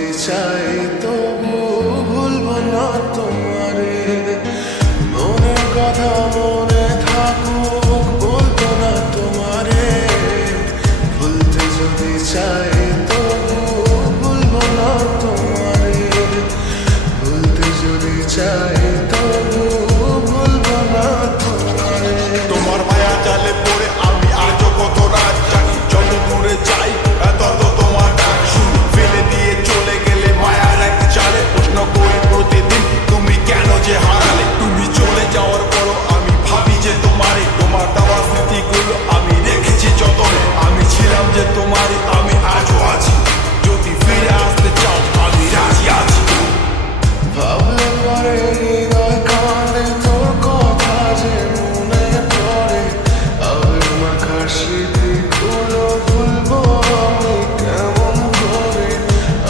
যদি চাই তবু ভুলবো না তোমারে। মনের কথা মনে থাকুক বলবো না তোমারে। ভুলতে যদি চাই তবু ভুলবো না তোমারে। ভুলতে যদি চাই তবু ভুলবো না তোমারে। তোমার মায়া জালে পড়ে আমি আজও কত রাত জানি। যত দূরে যাই তত তোমার ডাক শুনি। ফেলে দিয়ে চলে গেলে মায়ার এক জালে প্রশ্ন করি প্রতিদিন তুমি কেন যে হারালে। তুমি চলে যাওয়ার পরও আমি ভাবি যে তোমারে। তোমার দেওয়া স্মৃতিগুলো আমি রেখেছি যতনে। আমি ছিলাম যে তোমারই, আমি আজও আছি। যদি ফিরে আসতে চাও আমি রাজি আছি। ভাবলে পরে হৃদয় কাঁদে তোর কথা যে মনে পড়ে। আবেগ মাখা স্মৃতিগুলো ভুলবো আমি কেমন করে।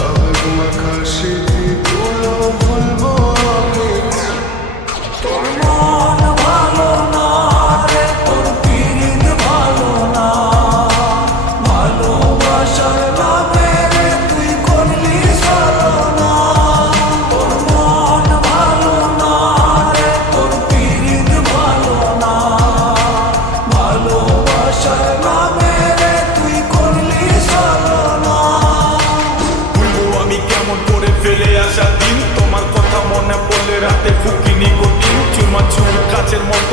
আবেগ মাখা স্মৃতিগুলো ভুলবো আমি। তোর মন ভালো না রে, তোর পিরিত ভালো না। ভালোবাসার নামে রে তুই করলি ছলনা। তোর মন ভালো না রে, তোর পিরিত ভালো না। ভালোবাসার নামে রে তুই করলি ছলনা। ভুলবো আমি কেমন করে ফেলে আসা দিন। তোমার কথা মনে পড়লে রাতে ফুকি নিকোটিন। চুরমা চুর কাছের মতো